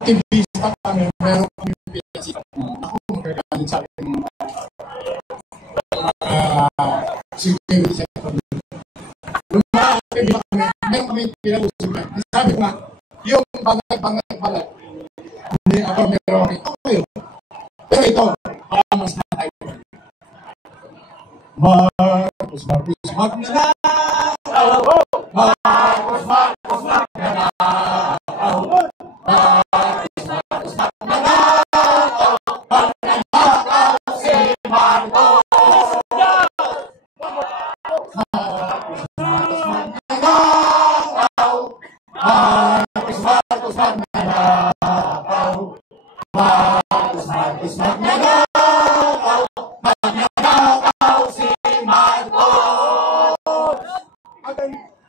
aktivista kami, meron kami pinasi. Ako magkakalit sa akin security sa problem. Nung mga aktivista kami, meron kami pinag-usapan. Sabi ko nga, yung bangay. Hindi ako meron kami. Okay. Pero ito, para mas matay ko. Marcos Magnanakaw! Marcos Magnanakaw! Marcos Magnanakaw! Magnanakaw si Marcos! Marcos Magnanakaw! Marcos Magnanakaw! Marcos Magnanakaw! Magnanakaw si Marcos!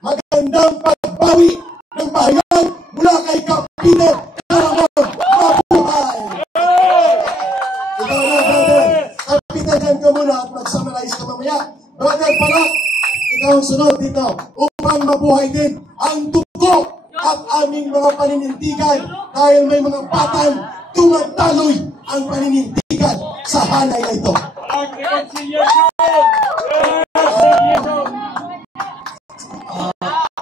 Magandang pagbawi ng bayan mula kay Kapite Caramon Mabuhay! Ikaw na, brother. Kapite, dyan ka muna at mag-summarize ka mamaya. Brother, pala, ikaw ang sunod dito upang mabuhay din ang dugo at aming mga paninindigan dahil may mga batang tumataloy ang paninindigan sa hanay na ito.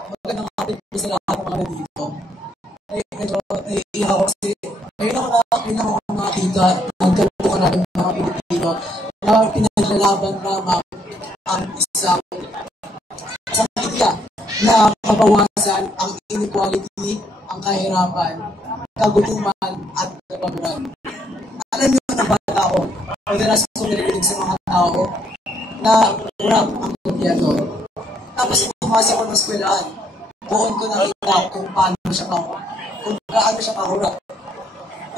Magandang hapon po sa lahat ng mga dito. Medyo naiiyak ako kasi ngayon ako nakakita ng kabubukan natin ng mga Pilipino na pinaglalaban lamang ang isang idea na mabawasan ang inequality, ang kahirapan, kagutuman at kapaguran. Alam niyo na bata ako, madalas ko narinig sa mga tao na urap ang gobyerno. Tapos pumasok ko ng eskwelahan, doon ko nakita kung paano siya kung gaano siya kahurap.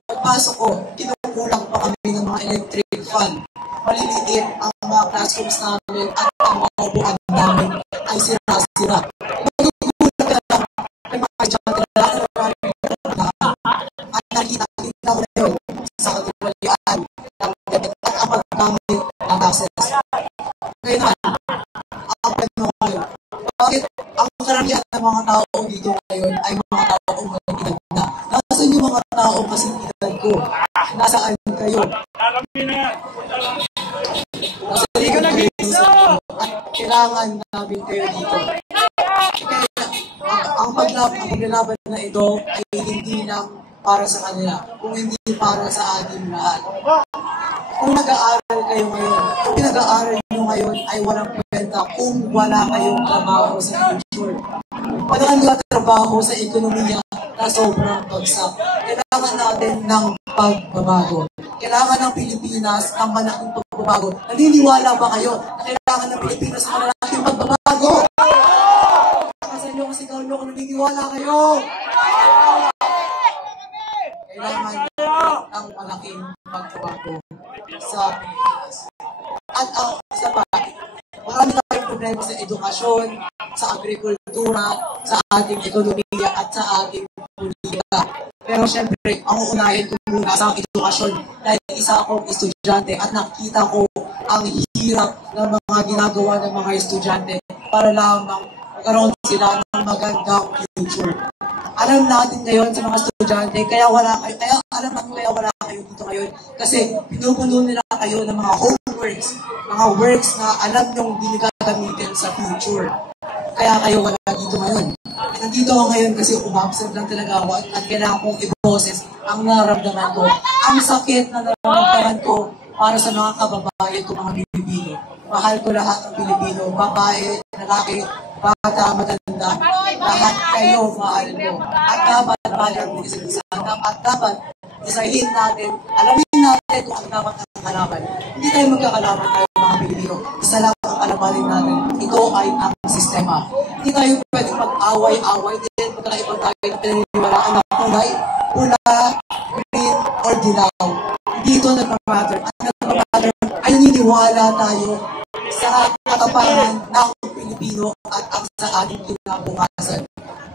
Pagpasok ko, kinukulang pa kami ng mga electric fan. Maliliit ang mga classrooms namin at ang mga upuan namin ay sira-sira. Magugulat ka lang, may mga dyan at nakita ko na yun sa katiwalian ng debit at ang paggamit ng taxes. Ngayon, ang pwede mo ngayon. Bakit ang karamihan ng mga tao dito ngayon ay mga tao magiging na? Nasaan yung mga tao kasing edad ko? Nasaan kayo? Nasaan kayo dito? At kailangan namin kayo dito. Ang paglalaban na ito ay hindi lang para sa kanila, kung hindi para sa ating lahat. Kung nag-aaral kayo ngayon, kung pinag-aaral nyo ngayon ay walang kwenta kung wala kayong trabaho sa future. Wala kang trabaho sa ekonomiya na sobrang bagsak. Kailangan natin ng pagbabago. Kailangan ng Pilipinas ng malaking pagbabago. Naniniwala ba kayo na kailangan ng Pilipinas ng malaking pagbabago? Kasi nyo kasi nyo kung naniniwala kayo. Kailangan ng malaking pagbabago sa Pilipinas. At ang isa pa, marami tayong problema sa edukasyon, sa agrikultura, sa ating ekonomiya at sa ating politika. Pero syempre, ang uunahin ko muna sa edukasyon dahil isa akong estudyante at nakita ko ang hirap ng mga ginagawa ng mga estudyante para lamang magkaroon sila ng magandang future. Alam natin ngayon sa mga estudyante, kaya wala kayo dito ngayon kasi pinupuno nila kayo ng mga homeworks, mga works na alam nyong hindi gagamitin sa future. Kaya kayo wala dito ngayon. Nandito ako ngayon kasi umabsent lang talaga ako at kailangan kong i-boses ang nararamdaman ko. Ang sakit na nararamdaman ko para sa mga kababayan ko, mga Pilipino. Mahal ko lahat ng Pilipino, babae, lalaki, bata, matanda, lahat kayo mahal ko. At dapat mahal mo isa't isa. At dapat isahin natin, alamin natin kung ang dapat ang kalaban. Hindi tayo magkakalaban tayo mga Pilipino. Isa lang ang kalabanin natin. Ito ay ang sistema. Hindi tayo pwedeng mag-away-away din. Magkakaibang tayo na pinaniniwalaan ng kulay, pula, green, or dilaw. Dito nagmamatter. Ang nagmamatter ay naniniwala tayo sa katapangan ng Pilipino at ang sa ating kinabukasan.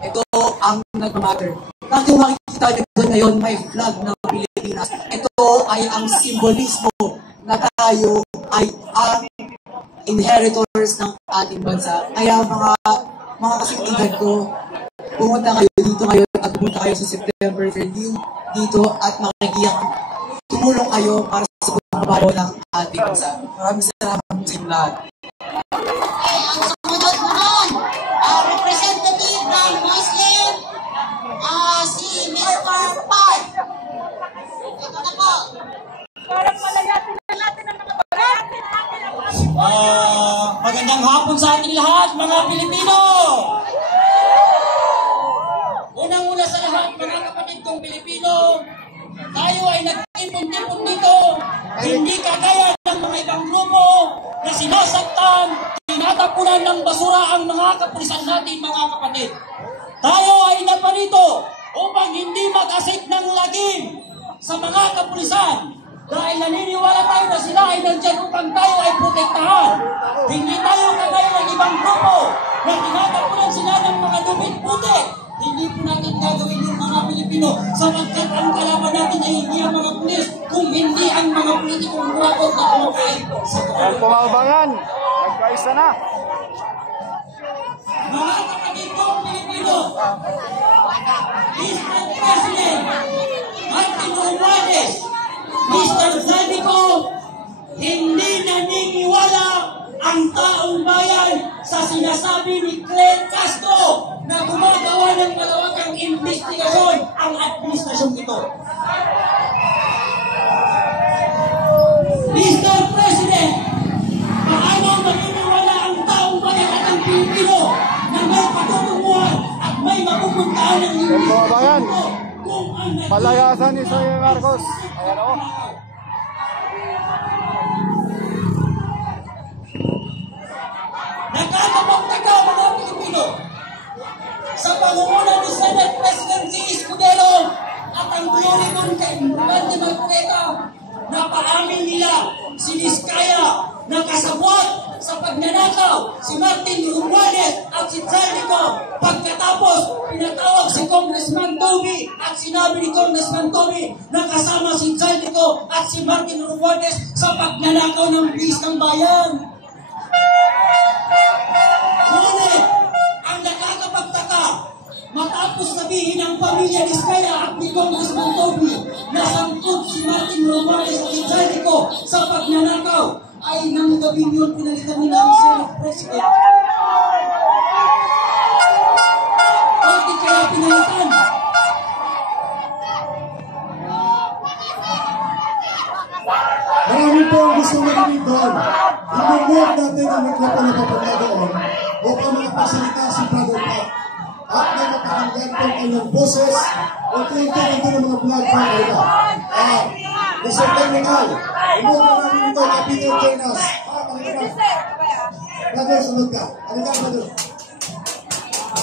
Ito ang nagmamatter. Bakit makikita nyo doon ngayon may flag ng Pilipinas? Ito ay ang simbolismo na tayo ay ang inheritors ng ating bansa. Kaya mga kasing edad ko, pumunta kayo dito ngayon at pumunta kayo sa September 13. dito at tumulong kayo para sa pagbabago ng ating bansa. Maraming salamat sa inyong lahat. Ang sumunod naman, representative ng Muslim, si Mr. Park. Ito na po. Magandang hapon sa ating lahat, mga Pilipino! Unang-una sa lahat, mga kapatid kong Pilipino, tayo ay nagtipon-tipon dito, hindi kagaya ng mga ibang grupo na sinasaktan, tinatapunan ng basura ang mga kapulisan natin, mga kapatid. Tayo ay naparito upang hindi mag-asik ng lagim sa mga kapulisan dahil naniniwala tayo na sila ay nandyan upang tayo ay protektahan. Hindi tayo kagaya ng ibang grupo na tinatapunan sila ng mga dumit puti. Hindi po natin gagawin yung mga Pilipino sapagkat ang kalaban natin ay hindi ang mga pulis kung hindi ang mga politikong burakot na kumakain sa Yan pumabangan. Nagkaisa na. mga kapatid kong Pilipino, Mr. President Martin Romualdez, Mr. Zaldico, hindi naniniwala ang taong bayan sa sinasabi ni Claire Castro na gumagawa ng malawakang investigasyon ang administrasyong ito. Mr. President, paano maniniwala ang taong bayan at ang Pilipino na may patutunguhan at may mapupuntahan ng Pumabangan. kung ang Palayasan ni Soy Marcos. Ayan o. Nakakapagtaka mga Pilipino sa pangunguna ni Senate President C. Escudero at ang Gloricon kay Bande Marcoleta na paamin nila si Vizcaya na kasabwat sa pagnanakaw si Martin Romualdez at si Zaldico. Pagkatapos pinatawag si Congressman Toby at sinabi ni Congressman Toby na kasama si Zaldico at si Martin Romualdez sa pagnanakaw ng bis ng bayan. Ngunit, ang nakakapagtaka, matapos sabihin ng pamilya ni Vizcaya at ni Congressman Toby na sangkot si Martin Romualdez at si Zaldico sa pagnanakaw, ay nang gabing yun pinalitan nila ang Senate President. Bakit kaya pinalitan? Marami po ang gusto marinig doon. Inuwag natin ang mikropono papunta doon upang makapagsalita si Brother Pat at na mapakinggan po ang kanyang boses o tinitinin din ang mga vlog from nila. Mr. Terminal, inuwag na namin ito na Peter Jonas. Brother, sunod ka. Halika, Brother.